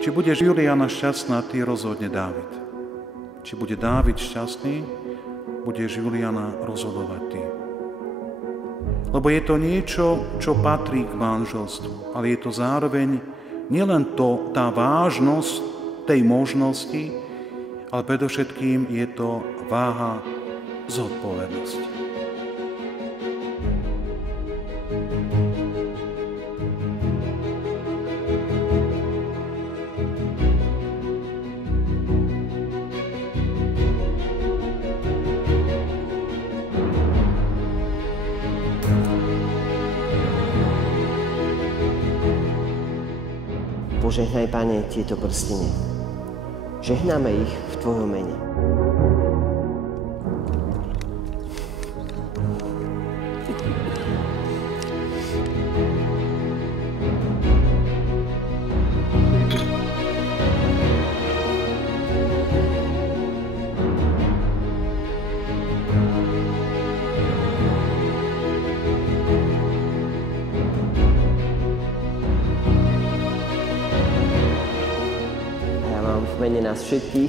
Či bude Juliana šťastná, ty rozhodne Dávid. Či bude Dávid šťastný, budeš Juliana rozhodovať ty. Lebo je to niečo, čo patrí k manželstvu, ale je to zároveň nielen tá vážnosť tej možnosti, ale predovšetkým je to váha zodpovednosti. Požehnaj, Pane, tieto prstenie. Žehnáme ich v Tvojom mene. V mene nás všetkých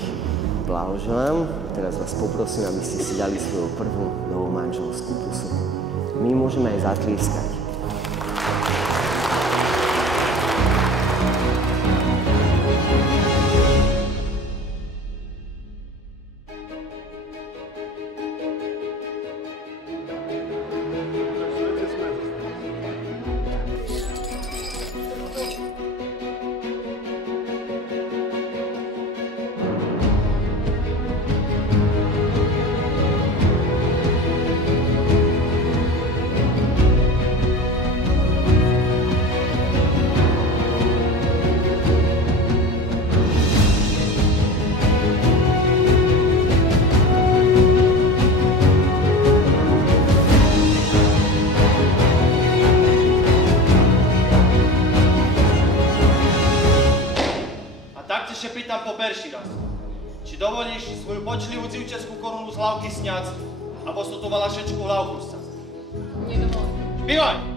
blahoželám. Teraz vás poprosím, aby ste si dali svoju prvú novú manželskú pusu. My môžeme aj zatlieskať. Ešte pýtam po perší raz. Či dovolíš svoju počlivú dzivčeskú korunu z hlavky sňať a postutovala šečku hlavku sťať? Nedovolím. Špívaj!